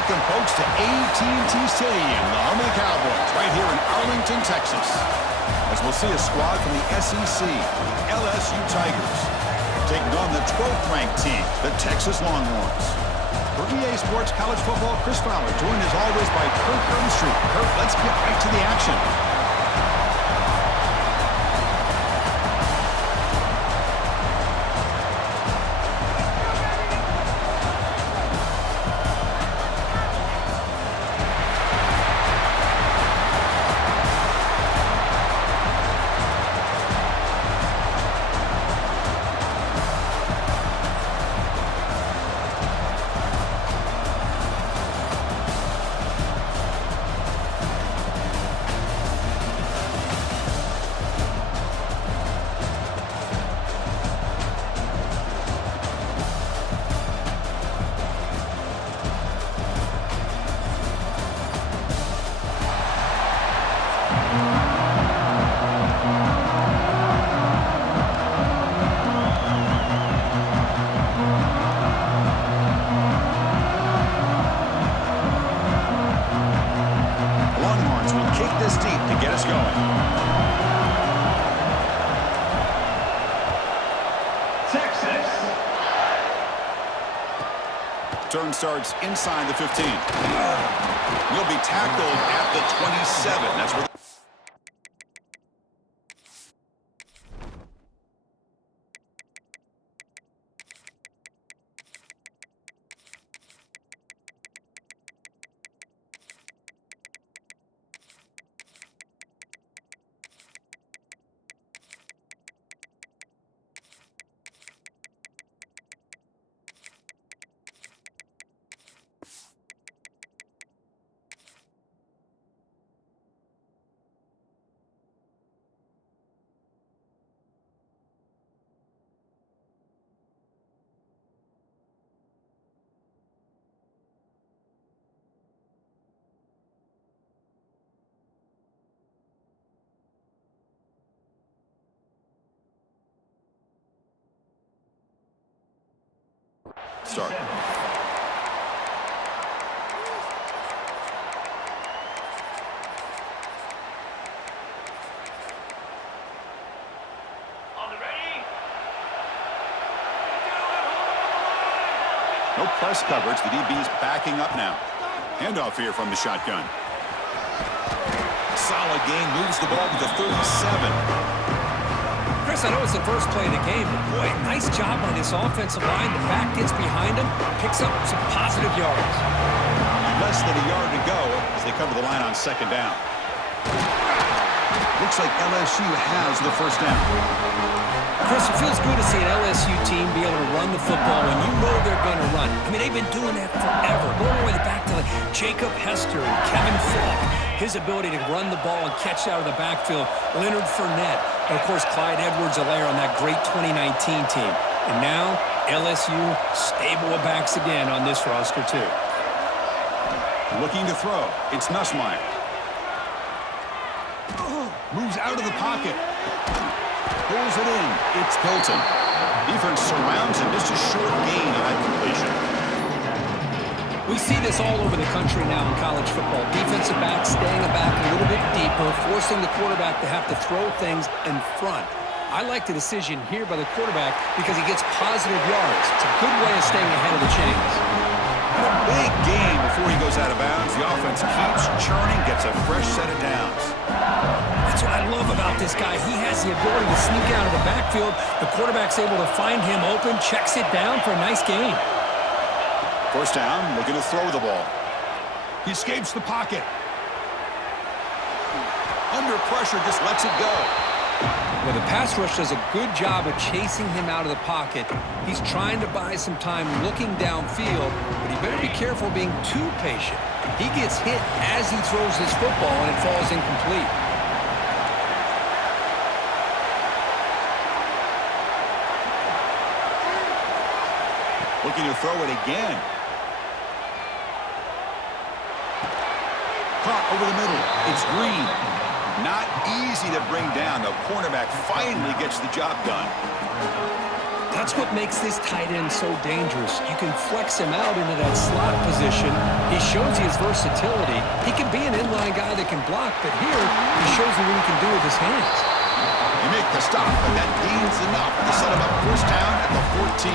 Welcome, folks, to AT&T Stadium, the home of the Cowboys, right here in Arlington, Texas. As we'll see a squad from the SEC, LSU Tigers, taking on the 12th-ranked team, the Texas Longhorns. For EA Sports College Football, Chris Fowler, joined as always by Kirk Herbstreit. Kirk, let's get right to the action. Turn starts inside the 15. Will be tackled at the 27. That's where start. No press coverage. The DB's backing up now. Handoff here from the shotgun. Solid gain, moves the ball to the 37. Chris, I know it's the first play of the game, but boy, nice job on this offensive line. The back gets behind him, picks up some positive yards. Less than a yard to go as they cover the line on second down. Looks like LSU has the first down. Chris, it feels good to see an LSU team be able to run the football when you know they're going to run. I mean, they've been doing that forever. Going all the way back to Jacob Hester and Kevin Falk. His ability to run the ball and catch out of the backfield. Leonard Fournette. And, of course, Clyde Edwards-Helaire on that great 2019 team. And now, LSU stable of backs again on this roster, too. Looking to throw. It's Nussmeier. Moves out of the pocket. Pulls it in. It's Hilton. Defense surrounds him. Just a short gain on that completion. We see this all over the country now in college football. Defensive backs staying back a little bit deeper, forcing the quarterback to have to throw things in front. I like the decision here by the quarterback because he gets positive yards. It's a good way of staying ahead of the chains. And a big gain before he goes out of bounds. The offense keeps churning, gets a fresh set of downs. That's what I love about this guy. He has the ability to sneak out of the backfield. The quarterback's able to find him open, checks it down for a nice gain. First down, looking to throw the ball. He escapes the pocket. Under pressure, just lets it go. Well, the pass rush does a good job of chasing him out of the pocket. He's trying to buy some time looking downfield, but he better be careful being too patient. He gets hit as he throws this football, and it falls incomplete. Looking to throw it again. Caught over the middle. It's Green. Not easy to bring down. The cornerback finally gets the job done. That's what makes this tight end so dangerous. You can flex him out into that slot position. He shows you his versatility. He can be an inline guy that can block, but here he shows you what he can do with his hands. They make the stop, but that gains enough to set him up first down at the 14.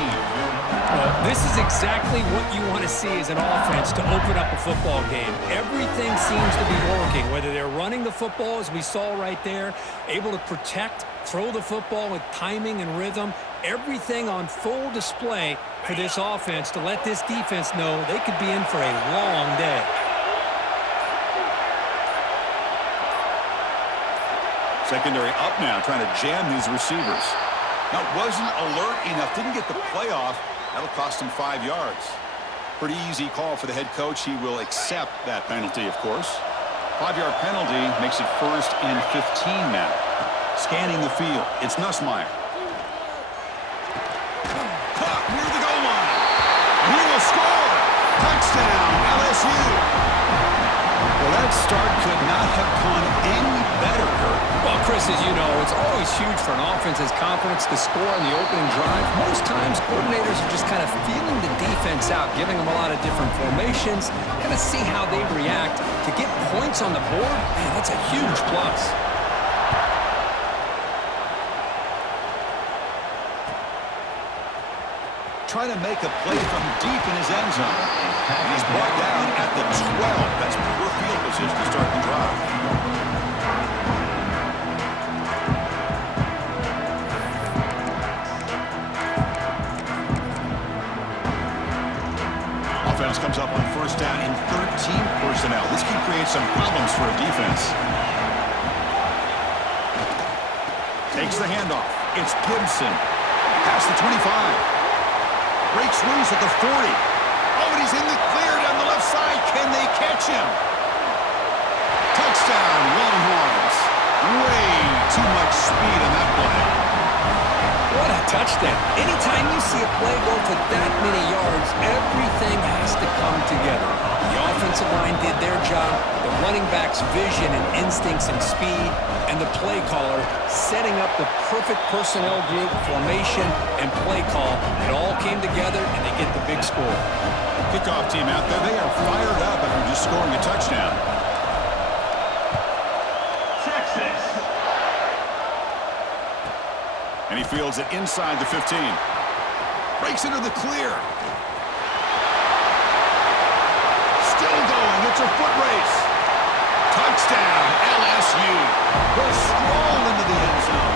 Well, this is exactly what you want to see as an offense to open up a football game. Everything seems to be working, whether they're running the football, as we saw right there, able to protect, throw the football with timing and rhythm, everything on full display for this offense to let this defense know they could be in for a long day. Secondary up now, trying to jam these receivers. Now, wasn't alert enough, didn't get the play off. That'll cost him 5 yards. Pretty easy call for the head coach. He will accept that penalty, of course. 5-yard penalty makes it 1st and 15 now. Scanning the field, it's Nussmeier. Caught near the goal line. And he will score. Touchdown, LSU. Well, that start could not have gone any better, Kurt. Well, Chris, as you know, it's always huge for an offense's confidence to score on the opening drive. Most times, coordinators are just kind of feeling the defense out, giving them a lot of different formations, kind of see how they react. To get points on the board, man, that's a huge plus. Trying to make a play from deep in his end zone. And he's brought down at the 12. That's poor field position to start the drive. Offense comes up on first down in 13 personnel. This can create some problems for a defense. Takes the handoff. It's Gibson. Past the 25. Breaks loose at the 40. Oh, and he's in the clear down the left side. Can they catch him? Touchdown, Longhorns. Way too much speed on that play. What a touchdown. Anytime you see a play go for that many yards, everything has to come together. The offensive line did their job, the running back's vision and instincts and speed, and the play caller setting up the perfect personnel group, formation, and play call. It all came together, and they get the big score. Kickoff team out there, they are fired up after just scoring a touchdown. Texas. And he fields it inside the 15. Breaks into the clear. Still going, it's a foot race. Touchdown, LSU. Will stroll into the end zone.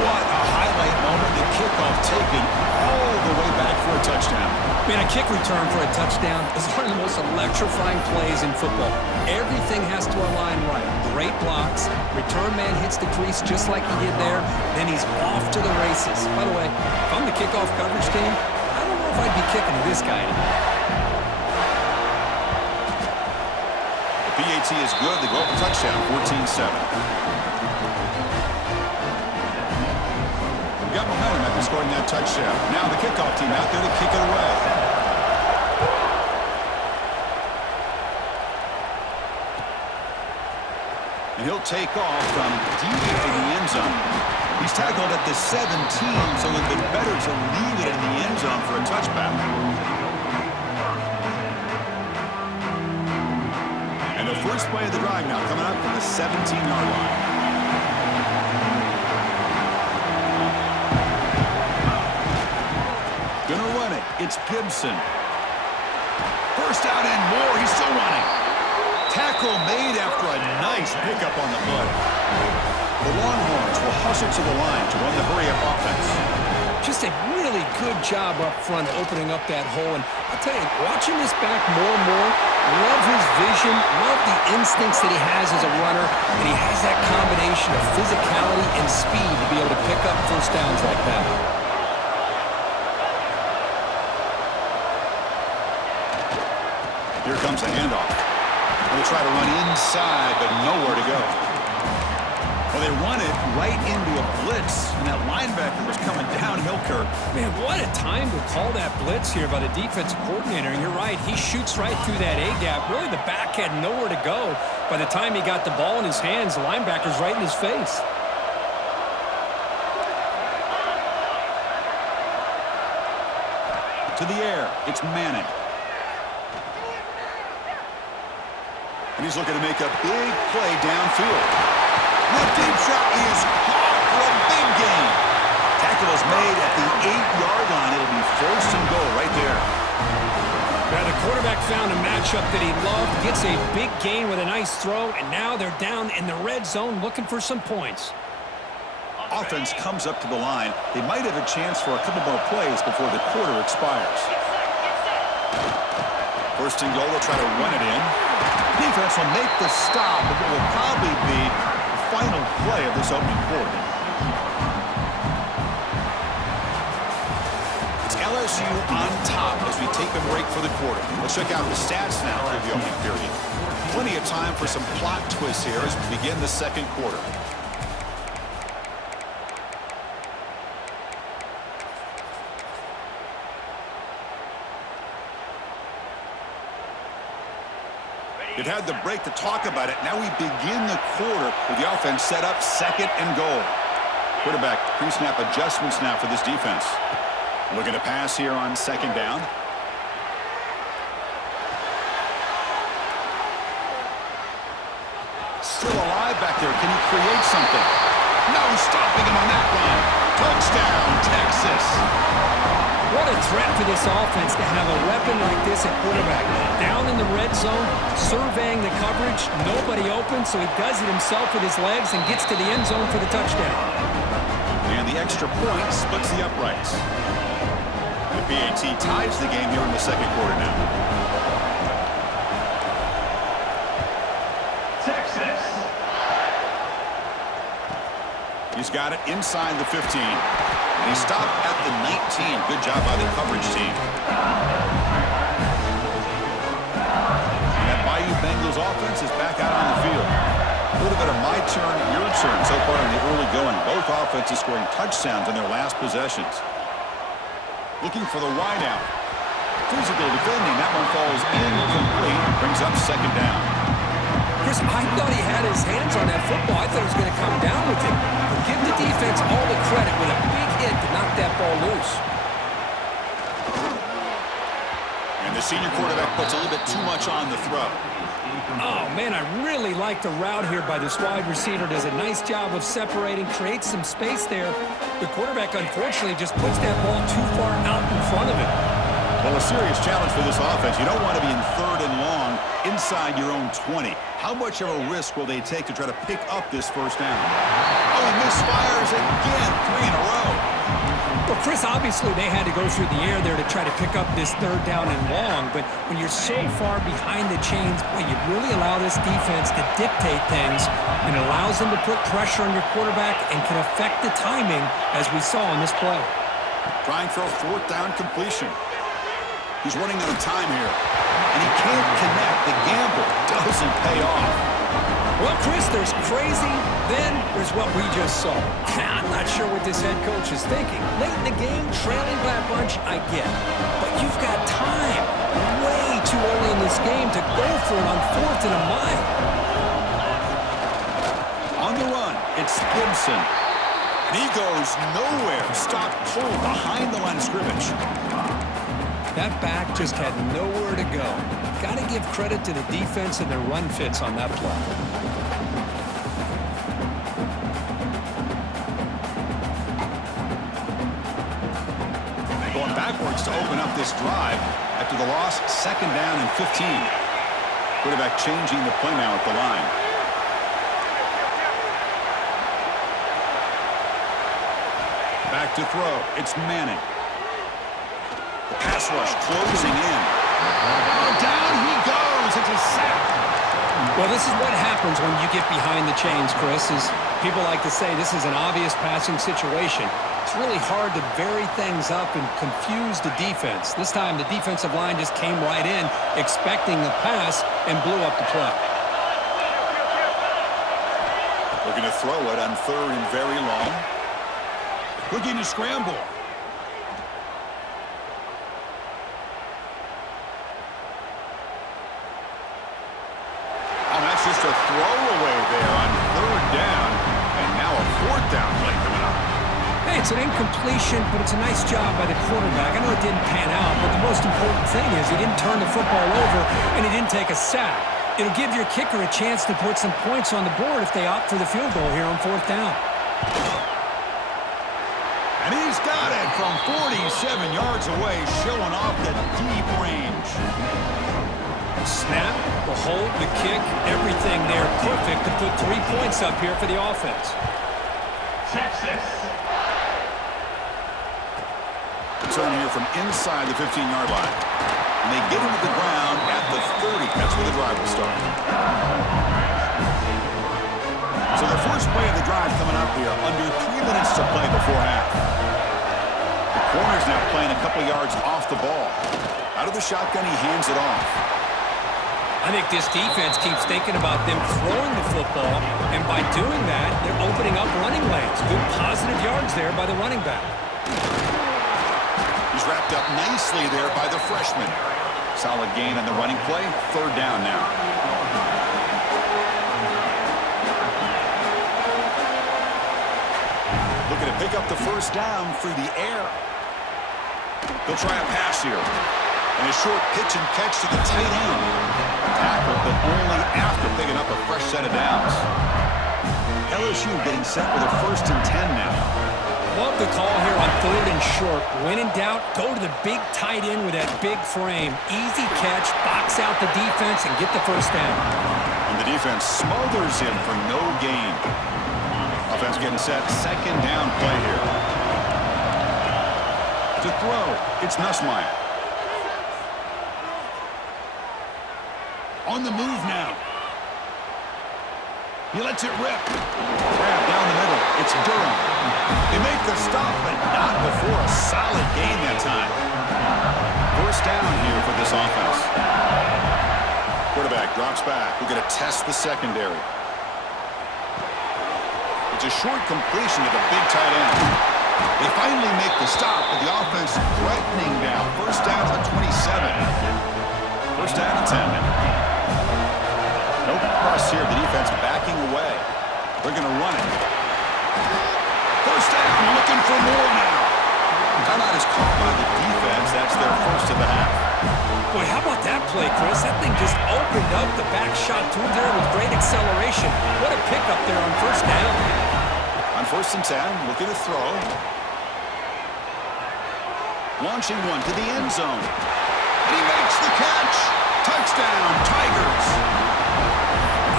What a highlight moment. The kickoff taken all the way back for a touchdown. Man, a kick return for a touchdown is one of the most electrifying plays in football. Everything has to align right. Great blocks. Return man hits the crease just like he did there. Then he's off to the races. By the way, if I'm the kickoff coverage team, I don't know if I'd be kicking to this guy anymore. PAT is good. They go up a touchdown, 14-7. We've got momentum after scoring that touchdown. Now the kickoff team out there to kick it away. And he'll take off from deep in the end zone. He's tackled at the 17, so it would have been better to leave it in the end zone for a touchback. And the first play of the drive now coming up from the 17-yard line. Gonna run it. It's Gibson. First out and more. He's still running. Tackle made after a nice pickup on the play. The Longhorns will hustle to the line to run the hurry-up offense. Just a really good job up front opening up that hole. And I'll tell you, watching this back more and more, love his vision, love the instincts that he has as a runner, and he has that combination of physicality and speed to be able to pick up first downs like that. Here comes a handoff. They try to run inside, but nowhere to go. Well, they run it right into a blitz, and that linebacker was coming downhill, Kirk. Man, what a time to call that blitz here by the defensive coordinator. And you're right, he shoots right through that A-gap. Really, the back had nowhere to go. By the time he got the ball in his hands, the linebacker's right in his face. To the air, it's Manning. And he's looking to make a big play downfield. The deep shot is caught for a big gain. Tackle is made at the 8-yard line. It'll be first and goal right there. Now the quarterback found a matchup that he loved, gets a big gain with a nice throw, and now they're down in the red zone looking for some points. Offense comes up to the line. They might have a chance for a couple more plays before the quarter expires. First and goal, they'll try to run it in. Defense will make the stop, but it will probably be the final play of this opening quarter. It's LSU on top as we take a break for the quarter. Let's check out the stats now for the opening period. Plenty of time for some plot twists here as we begin the second quarter. They've had the break to talk about it. Now we begin the quarter with the offense set up second and goal. Quarterback pre-snap adjustments now for this defense. Looking to pass here on second down. Still alive back there. Can he create something? No stopping him on that run. Touchdown, Texas. What a threat for this offense to have a weapon like this at quarterback. Down in the red zone, surveying the coverage, nobody open, so he does it himself with his legs and gets to the end zone for the touchdown. And the extra point splits the uprights. The PAT ties the game here in the second quarter now. Texas. He's got it inside the 15. And he stopped at the 19. Good job by the coverage team. And that Bayou Bengals offense is back out on the field. A little bit of my turn, your turn so far in the early going. Both offenses scoring touchdowns in their last possessions. Looking for the wideout. Physical defending. That one falls incomplete. Brings up second down. Chris, I thought he had his hands on that football. I thought he was going to come down with it. But give the defense all the credit with a big hit to knock that ball loose. And the senior quarterback puts a little bit too much on the throw. Oh, man, I really like the route here by this wide receiver. Does a nice job of separating, creates some space there. The quarterback, unfortunately, just puts that ball too far out in front of him. Well, a serious challenge for this offense. You don't want to be in third and long inside your own 20. How much of a risk will they take to try to pick up this first down? Oh, he misfires again, 3 in a row. Well, Chris, obviously they had to go through the air there to try to pick up this third down and long, but when you're so far behind the chains, boy, you really allow this defense to dictate things, and it allows them to put pressure on your quarterback and can affect the timing, as we saw in this play. Trying for a fourth down completion. He's running out of time here, and he can't connect. The gamble doesn't pay off. Well, Chris, there's crazy, then there's what we just saw. I'm not sure what this head coach is thinking. Late in the game, trailing by a bunch, I get. But you've got time, way too early in this game to go for it on 4th and a mile. On the run, it's Gibson. And he goes nowhere. Stop cold behind the line of scrimmage. That back just had nowhere to go. Got to give credit to the defense and their run fits on that play. Going backwards to open up this drive after the loss, second down and 15. Quarterback changing the play now at the line. Back to throw. It's Manning. The pass rush closing in. Down he goes. It's a sack. Well, this is what happens when you get behind the chains, Chris. Is people like to say this is an obvious passing situation. It's really hard to vary things up and confuse the defense. This time the defensive line just came right in, expecting the pass, and blew up the play. Looking to throw it on third and very long. Looking to scramble. Just a throwaway there on third down, and now a fourth down play coming up. Hey, It's an incompletion, but it's a nice job by the quarterback. I know it didn't pan out, but the most important thing is he didn't turn the football over and he didn't take a sack. It'll give your kicker a chance to put some points on the board if they opt for the field goal here on 4th down. And he's got it from 47 yards away, showing off the deep range. Snap, the hold, the kick, everything there perfect to put 3 points up here for the offense. Texas. Return here from inside the 15-yard line. And they get him to the ground at the 30. That's where the drive will start. So the first play of the drive coming up here, under 3 minutes to play before half. The corner's now playing a couple yards off the ball. Out of the shotgun, he hands it off. I think this defense keeps thinking about them throwing the football, and by doing that, they're opening up running lanes. Good positive yards there by the running back. He's wrapped up nicely there by the freshman. Solid gain on the running play. 3rd down now. Looking to pick up the first down through the air. They'll try a pass here. And a short pitch and catch to the tight end. Tackle, but only after picking up a fresh set of downs. LSU getting set with a 1st and 10 now. Love the call here on 3rd and short. When in doubt, go to the big tight end with that big frame. Easy catch, box out the defense, and get the first down. And the defense smothers him for no gain. Offense getting set. 2nd down play here. To throw, it's Nussmeier. On the move now. He lets it rip. Grab down the middle. It's Durham. They make the stop, but not before a solid gain that time. First down here for this offense. Quarterback drops back. We're going to test the secondary. It's a short completion to the big tight end. They finally make the stop, but the offense threatening now. First down at 27. First down at 10. No press here. The defense backing away. They're going to run it. First down, looking for more now. Timeout is called by the defense. That's their first of the half. Boy, how about that play, Chris? That thing just opened up the back shot through there with great acceleration. What a pickup there on first down. On 1st and 10, looking to throw. Launching one to the end zone. And he makes the catch. Touchdown, Tigers.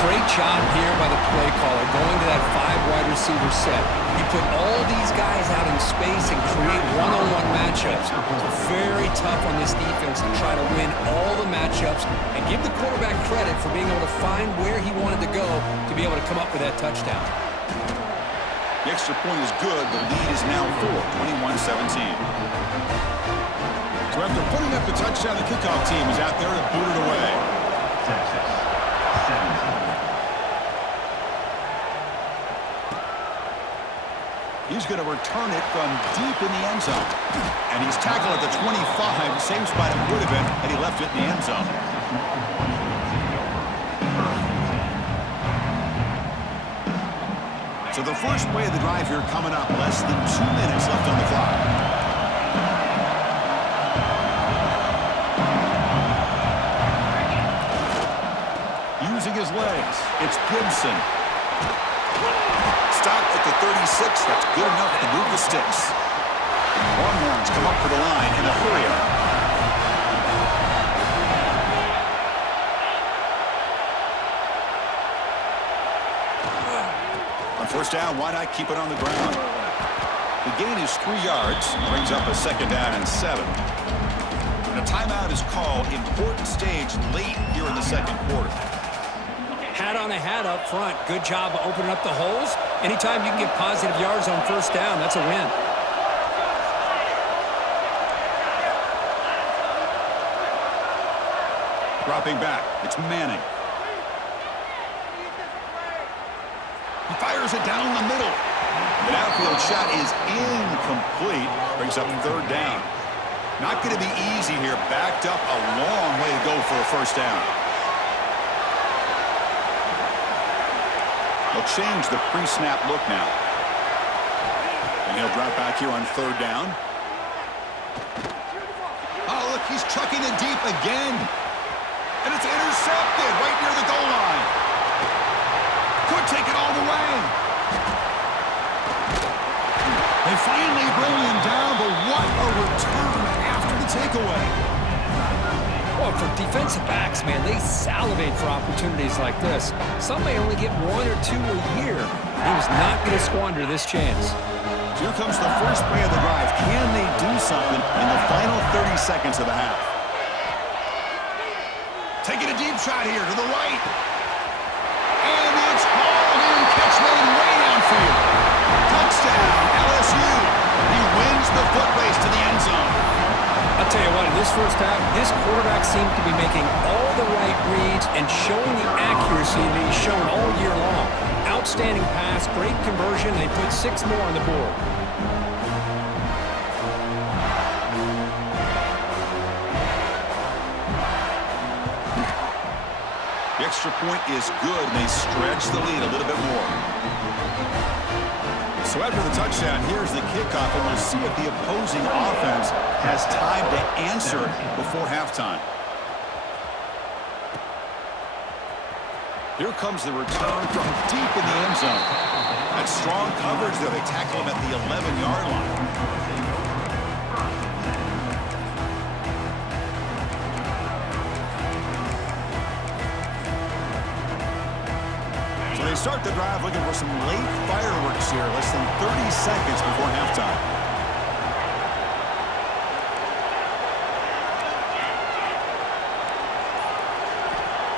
Great job here by the play caller, going to that 5 wide receiver set. You put all these guys out in space and create one-on-one matchups. It's very tough on this defense to try to win all the matchups and give the quarterback credit for being able to find where he wanted to go to be able to come up with that touchdown. The extra point is good. The lead is now 4, 21-17. So after putting up the touchdown, the kickoff team is out there to boot it away. Texas. 17. He's going to return it from deep in the end zone. And he's tackled at the 25, same spot it would have been had he left it in the end zone. So the first play of the drive here coming up. Less than 2 minutes left on the clock. Using his legs, it's Gibson. Stopped at the 36. That's good enough to move the sticks. Longhorns come up for the line in a hurry-up. On first down, why not keep it on the ground? The gain is 3 yards. Brings up a 2nd down and 7. And a timeout is called. Important stage late here in the 2nd quarter. Hat on a hat up front. Good job of opening up the holes. Anytime you can get positive yards on first down, that's a win. Dropping back, it's Manning. He fires it down the middle. The outfield shot is incomplete. Brings up 3rd down. Not going to be easy here. Backed up a long way to go for a first down. They'll change the pre-snap look now. And And he'll drop back here on third down. Oh, look, he's chucking it deep again. And it's intercepted right near the goal line. Could take it all the way. They finally bring him down, but what a return after the takeaway. Well, for defensive backs, man, they salivate for opportunities like this. Some may only get 1 or 2 a year. He was not going to squander this chance. Here comes the first play of the drive. Can they do something in the final 30 seconds of the half? Taking a deep shot here to the right. And it's hauled in, catch made way downfield. Touchdown, LSU. He wins the foot race to the end zone. I'll tell you what, in this first half, this quarterback seemed to be making all the right reads and showing the accuracy that he's shown all year long. Outstanding pass, great conversion, and they put 6 more on the board. The extra point is good, and they stretch the lead a little bit more. So after the touchdown, here's the kickoff, and we'll see if the opposing offense has time to answer before halftime. Here comes the return from deep in the end zone. That strong coverage there. They tackle him at the 11-yard line. So they start the drive looking for some late fireworks here. Less than 30 seconds before halftime.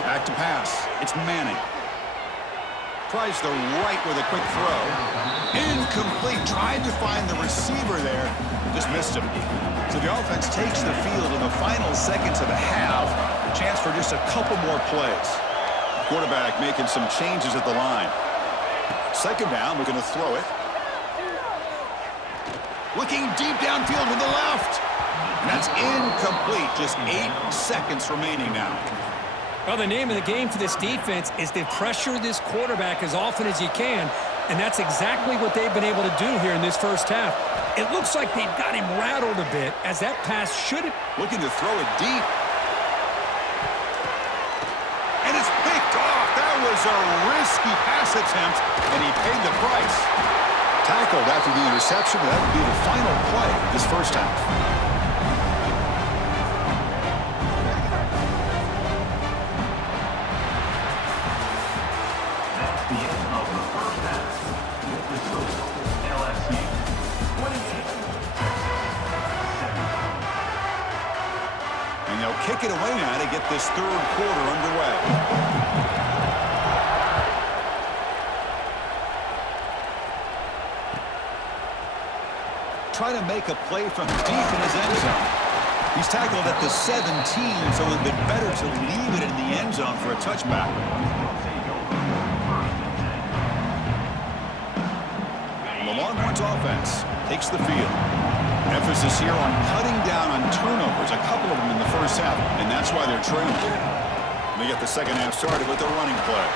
Back to pass. It's Manning. Tries the right with a quick throw. Incomplete. Tried to find the receiver there. Just missed him. So the offense takes the field in the final seconds of the half. Chance for just a couple more plays. Quarterback making some changes at the line. Second down. We're going to throw it. Looking deep downfield to the left. And that's incomplete. Just 8 seconds remaining now. Well, the name of the game for this defense is to pressure this quarterback as often as you can, and that's exactly what they've been able to do here in this first half. It looks like they've got him rattled a bit, as that pass should have... Looking to throw it deep. And it's picked off. That was a risky pass attempt, and he paid the price. Tackled after the interception. That would be the final play of this first half. Kick it away now to get this third quarter underway. Trying to make a play from deep in his end zone. He's tackled at the 17, so it would have been better to leave it in the end zone for a touchback. The Longhorns offense takes the field. Emphasis here on cutting down on turnovers, a couple of them in the first half, and that's why they're trailing. They get the second half started with a running play.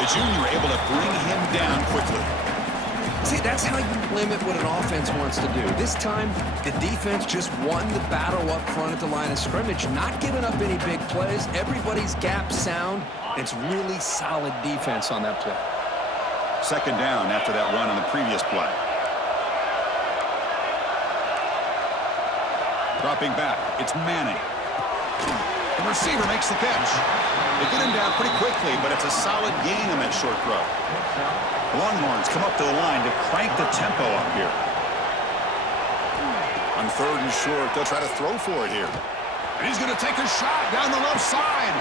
The junior able to bring him down quickly. See, that's how you limit what an offense wants to do. This time, the defense just won the battle up front at the line of scrimmage, not giving up any big plays. Everybody's gap sound. It's really solid defense on that play. Second down after that run on the previous play. Dropping back, it's Manning. The receiver makes the catch. They get him down pretty quickly, but it's a solid gain on that short throw. The Longhorns come up to the line to crank the tempo up here. On third and short, they'll try to throw for it here. And he's going to take a shot down the left side.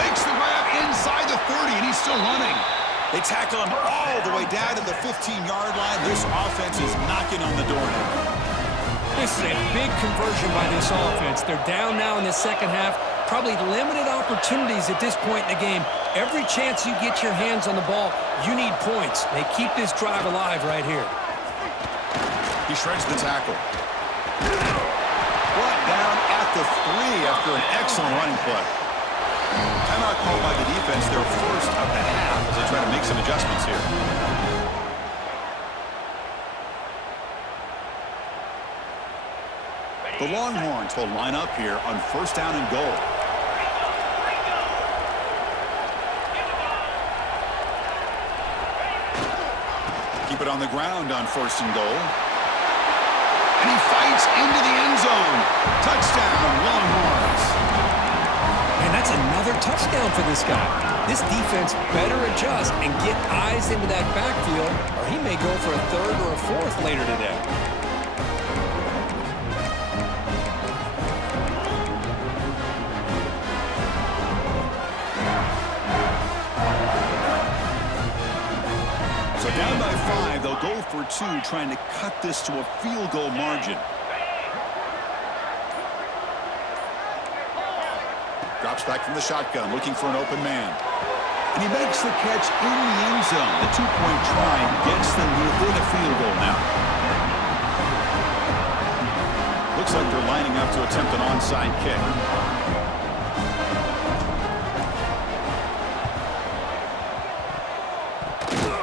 Makes the grab inside the 30, and he's still running. They tackle him all the way down to the 15-yard line. This offense is knocking on the door now. This is a big conversion by this offense. They're down now in the second half. Probably limited opportunities at this point in the game. Every chance you get your hands on the ball, you need points. They keep this drive alive right here. He shreds the tackle. Brought down at the 3 after an excellent running play. Timeout called by the defense, their first of the half, as they try to make some adjustments here. The Longhorns will line up here on first down and goal. Keep it on the ground on first and goal. And he fights into the end zone. Touchdown, Longhorns. And that's another touchdown for this guy. This defense better adjust and get eyes into that backfield, or he may go for a third or a fourth later today. So down by 5, they'll go for 2, trying to cut this to a field goal margin. Drops back from the shotgun, looking for an open man. And he makes the catch in the end zone. The two-point try gets them within a field goal now. Looks like they're lining up to attempt an onside kick.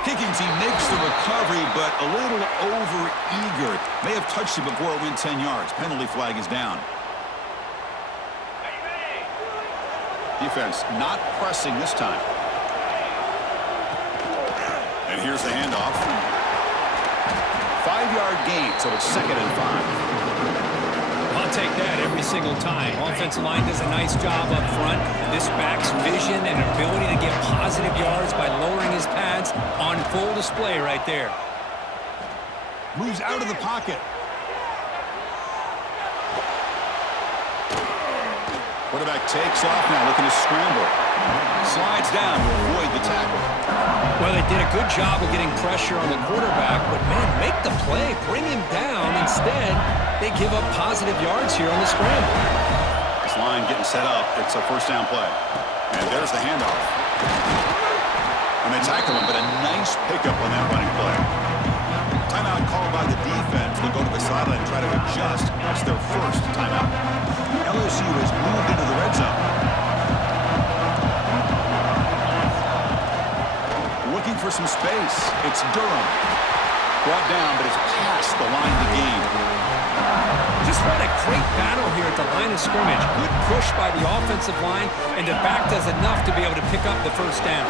Higgins, he makes the recovery, but a little over-eager. May have touched it before it went 10 yards. Penalty flag is down. Defense not pressing this time. And here's the handoff. 5-yard gain, so it's 2nd and 5. I'll take that every single time. Offensive line does a nice job up front. This back's vision and ability to get positive yards by lowering his pads on full display right there. Moves out of the pocket. Quarterback takes off now, looking to scramble. Slides down to avoid the tackle. Well, they did a good job of getting pressure on the quarterback, but, man, make the play. Bring him down. Instead, they give up positive yards here on the scramble. This line getting set up. It's a first down play. And there's the handoff. And they tackle him, but a nice pickup on that running play. Timeout called by the defense. They'll go to the sideline and try to adjust. That's their first timeout. LSU has moved into the red zone. Looking for some space. It's Durham. Brought down, but it's past the line to gain. Just what a great battle here at the line of scrimmage. Good push by the offensive line, and the back does enough to be able to pick up the first down.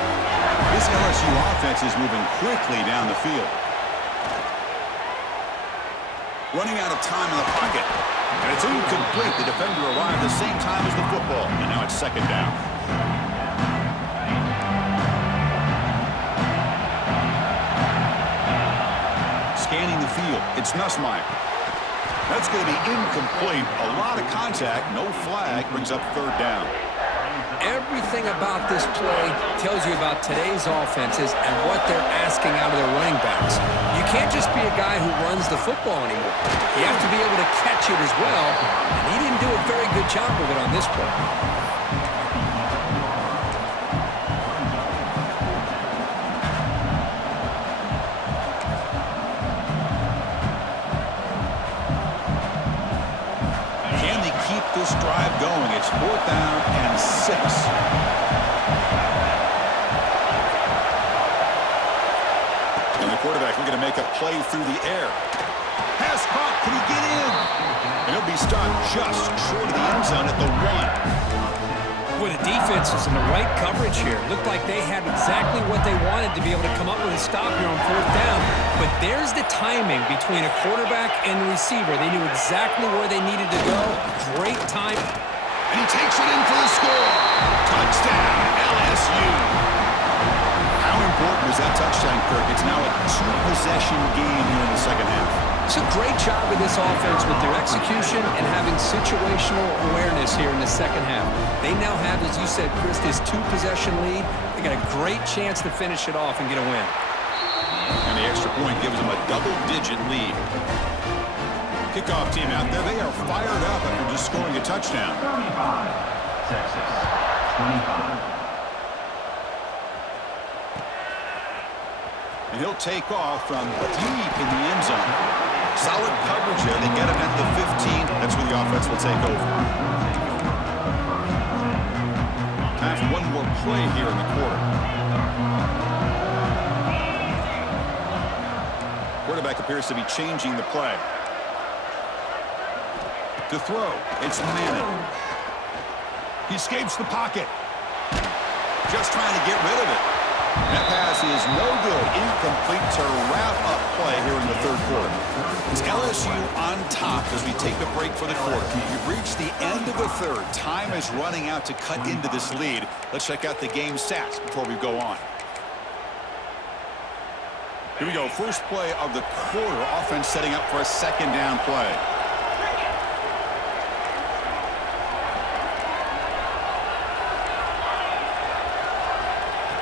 This LSU offense is moving quickly down the field. Running out of time in the pocket. And it's incomplete. The defender arrived the same time as the football. And now it's 2nd down. Scanning the field. It's Nussmeier. That's going to be incomplete. A lot of contact. No flag. Brings up 3rd down. Everything about this play tells you about today's offenses and what they're asking out of their running backs. You can't just be a guy who runs the football anymore. You have to be able to catch it as well, and he didn't do a very good job of it on this play. Can they keep this drive going? It's 4th down and 6. And the quarterback looking to make a play through the air. Pass caught. Can he get in? And he'll be stopped just short of the end zone at the 1. Boy, the defense was in the right coverage here. Looked like they had exactly what they wanted to be able to come up with a stop here on 4th down. But there's the timing between a quarterback and the receiver. They knew exactly where they needed to go. Great time. And he takes it in for the score. Touchdown, LSU. How important is that touchdown, Kirk? It's now a 2-possession game here in the 2nd half. It's a great job of this offense with their execution and having situational awareness here in the 2nd half. They now have, as you said, Chris, this 2-possession lead. They got a great chance to finish it off and get a win. And the extra point gives them a double-digit lead. Kickoff team out there, they are fired up after just scoring a touchdown. 35, Texas, 25. And he'll take off from deep in the end zone. Solid coverage there. They get him at the 15. That's where the offense will take over. Time for one more play here in the quarter. Quarterback appears to be changing the play. To throw, it's Manning. He escapes the pocket. Just trying to get rid of it. That pass is no good. Incomplete to wrap up play here in the third quarter. It's LSU on top as we take a break for the quarter. We've reached the end of the third. Time is running out to cut into this lead. Let's check out the game stats before we go on. Here we go. First play of the quarter. Offense setting up for a second down play.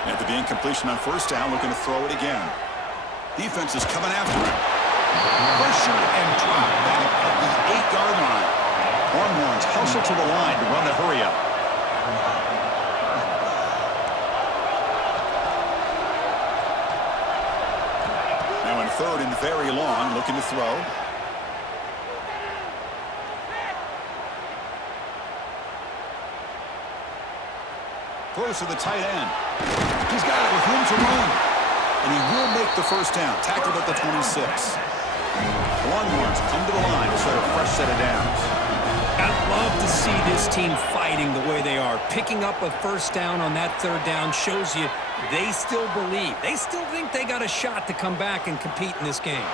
After the incompletion on first down, looking to throw it again. Defense is coming after him. Pressure and drop back at the 8-yard line. Longhorns hustle to the line to run the hurry up. Now in third and very long, looking to throw. Throws to the tight end. He's got it with room to run. And he will make the first down. Tackled at the 26. Longhorns come to the line to set a fresh set of downs. I'd love to see this team fighting the way they are. Picking up a first down on that third down shows you they still believe. They still think they got a shot to come back and compete in this game.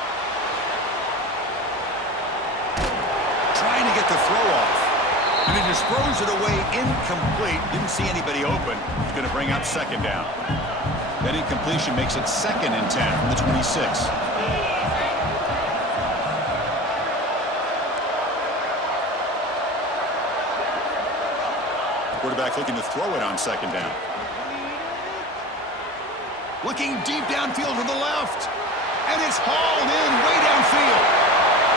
Trying to get the throw off. And he just throws it away incomplete. Didn't see anybody open. He's going to bring up second down. That incompletion makes it 2nd and 10 from the 26. Quarterback looking to throw it on second down. Looking deep downfield to the left. And it's hauled in way downfield.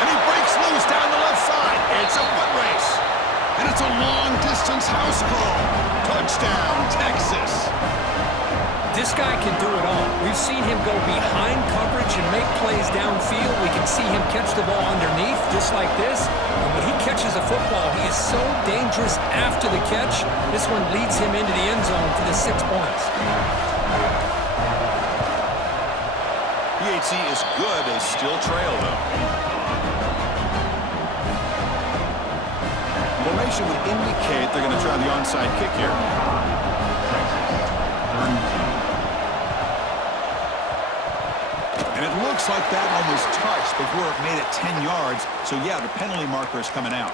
And he breaks loose down the left side. It's a foot race. And it's a long-distance house call. Touchdown, Texas. This guy can do it all. We've seen him go behind coverage and make plays downfield. We can see him catch the ball underneath just like this. And when he catches a football, he is so dangerous after the catch. This one leads him into the end zone for the 6 points. PAT is good. They still trail, though. Formation would indicate they're going to try the onside kick here. And it looks like that one was touched before it made it 10 yards. So, yeah, the penalty marker is coming out.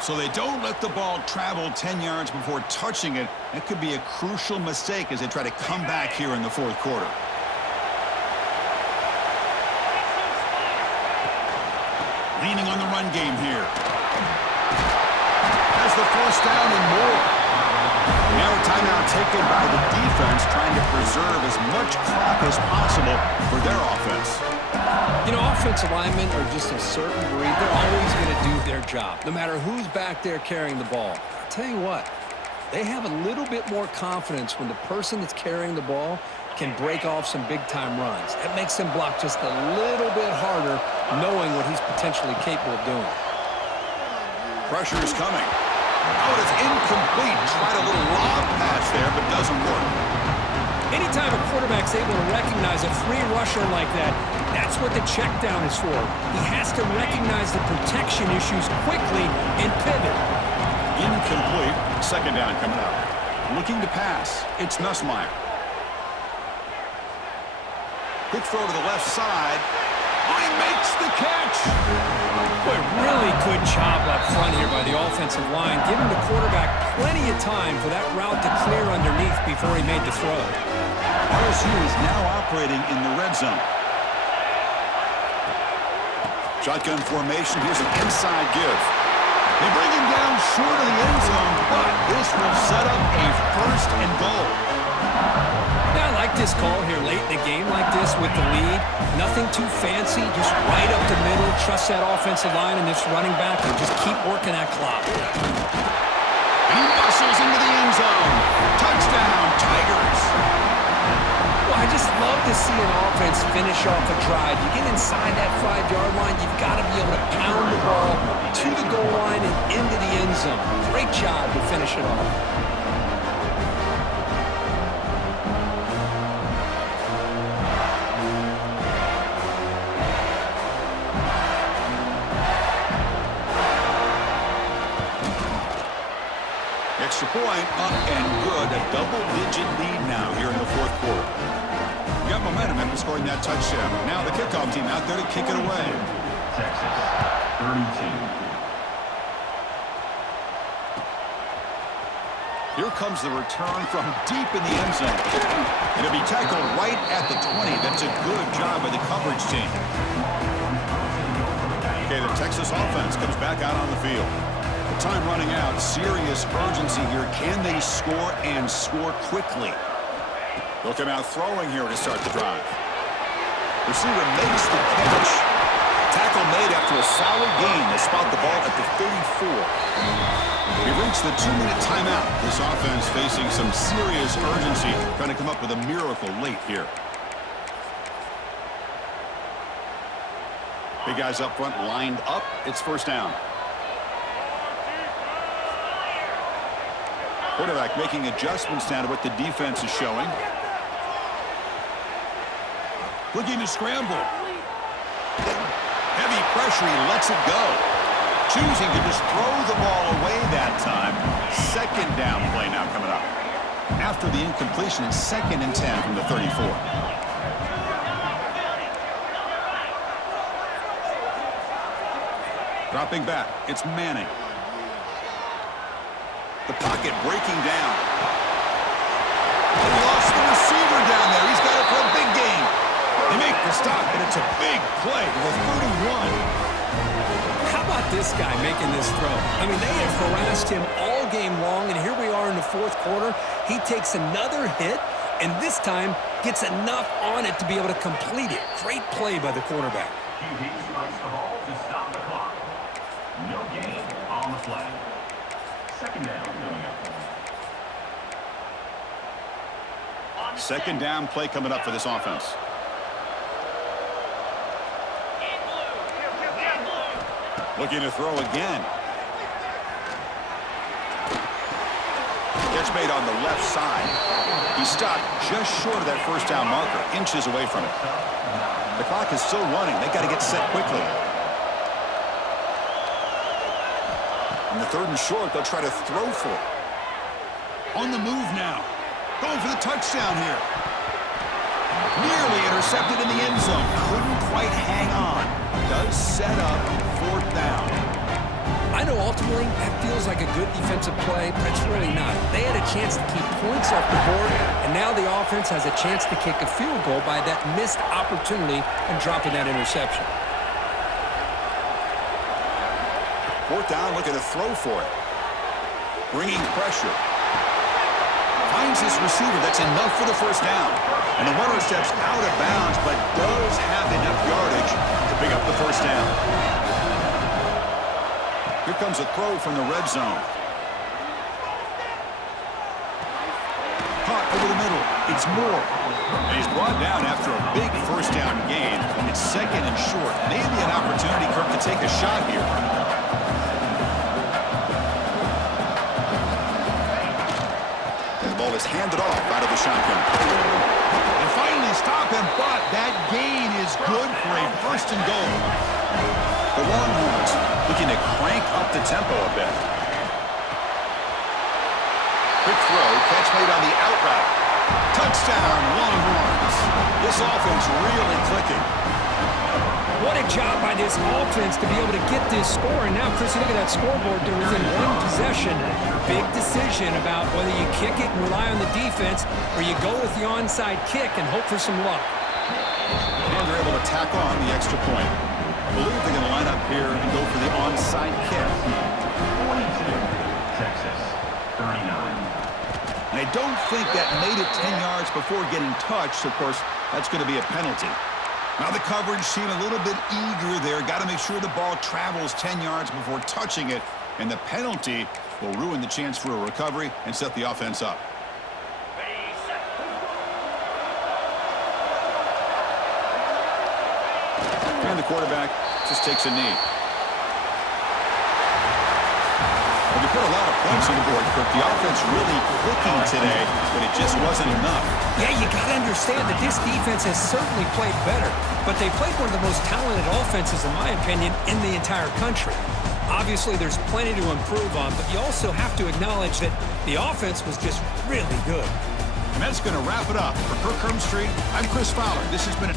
So they don't let the ball travel 10 yards before touching it. That could be a crucial mistake as they try to come back here in the fourth quarter. Leaning on the run game here. Has the first down and more. Now a timeout taken by the defense, trying to preserve as much clock as possible for their offense. You know, offensive linemen are just a certain breed. They're always going to do their job, no matter who's back there carrying the ball. I'll tell you what, they have a little bit more confidence when the person that's carrying the ball can break off some big-time runs. That makes them block just a little bit harder, knowing what he's potentially capable of doing. Pressure is coming. Oh, it's incomplete. Tried a little lob pass there, but doesn't work. Anytime a quarterback's able to recognize a free rusher like that, that's what the check down is for. He has to recognize the protection issues quickly and pivot. Incomplete. Second down coming up. Looking to pass. It's Nussmeier. Quick throw to the left side. Oh, he makes the catch. Boy, really good job up front here by the offensive line, giving the quarterback plenty of time for that route to clear underneath before he made the throw. LSU is now operating in the red zone. Shotgun formation. Here's an inside give. They bring him down short of the end zone, but this will set up a first and goal. Yeah, I like this call here late in the game like this with the lead. Nothing too fancy, just right up the middle. Trust that offensive line and this running back and just keep working that clock. And he muscles into the end zone. Touchdown, Tigers. Well, I just love to see an offense finish off a drive. You get inside that 5-yard line, you've got to be able to pound the ball to the goal line and into the end zone. Great job to finish it off. extra point up and good. A double-digit lead now here in the fourth quarter. You got momentum after scoring that touchdown. Now the kickoff team out there to kick it away. Texas, 32. Here comes the return from deep in the end zone. It'll be tackled right at the 20. That's a good job by the coverage team. Okay, the Texas offense comes back out on the field. The time running out. Serious urgency here. Can they score and score quickly? They'll come out throwing here to start the drive. Receiver makes the catch. Tackle made after a solid gain. They spot the ball at the 34. We reached the 2-minute timeout. This offense facing some serious urgency, trying to come up with a miracle late here. Big guys up front lined up. It's first down. Quarterback making adjustments now to what the defense is showing. Looking to scramble. Heavy pressure, he lets it go. Choosing to just throw the ball away that time. Second down play now coming up. After the incompletion, it's 2nd and 10 from the 34. Dropping back, it's Manning. The pocket breaking down. They lost the receiver down there. He's got it for a big gain. They make the stop, and it's a big play to the 31. How about this guy making this throw? I mean, they have harassed him all game long, and here we are in the fourth quarter. He takes another hit, and this time gets enough on it to be able to complete it. Great play by the quarterback. QB strikes the ball to stop the clock. No gain on the play. Second down coming up. Second down play coming up for this offense. Looking to throw again. Catch made on the left side. He stopped just short of that first down marker, inches away from it. The clock is still running. They got to get set quickly. On the 3rd and short, they'll try to throw for it. On the move now. Going for the touchdown here. Nearly intercepted in the end zone. Couldn't quite hang on. Does set up 4th down. I know ultimately that feels like a good defensive play, but it's really not. They had a chance to keep points off the board, and now the offense has a chance to kick a field goal by that missed opportunity and dropping that interception. 4th down, looking to throw for it. Bringing pressure. Finds his receiver. That's enough for the first down. And the runner steps out of bounds, but does have enough yardage to pick up the first down. Here comes a throw from the red zone. Caught over the middle. It's Moore. And he's brought down after a big first down gain. It's 2nd and short. Maybe an opportunity for him to take a shot here. Ball is handed off out of the shotgun. They finally stop him, but that gain is good for a 1st and goal. The Longhorns looking to crank up the tempo a bit. Quick throw, catch made on the out route. Touchdown, Longhorns. This offense really clicking. What a job by this offense to be able to get this score. And now, Chris, you look at that scoreboard. They're within 1 possession. Big decision about whether you kick it and rely on the defense or you go with the onside kick and hope for some luck. And they're able to tack on the extra point. I believe they're going to line up here and go for the onside kick. 42, Texas, 39. And I don't think that made it 10 yards before getting touched. Of course, that's going to be a penalty. Now the coverage team a little bit eager there. Got to make sure the ball travels 10 yards before touching it. And the penalty will ruin the chance for a recovery and set the offense up. And the quarterback just takes a knee. Well, they put a lot of points on the board, but the offense really clicking today, but it just wasn't enough. Yeah, you got to understand that this defense has certainly played better, but they played one of the most talented offenses, in my opinion, in the entire country. Obviously, there's plenty to improve on, but you also have to acknowledge that the offense was just really good. And that's going to wrap it up. For Kirk Herbstreit, I'm Chris Fowler. This has been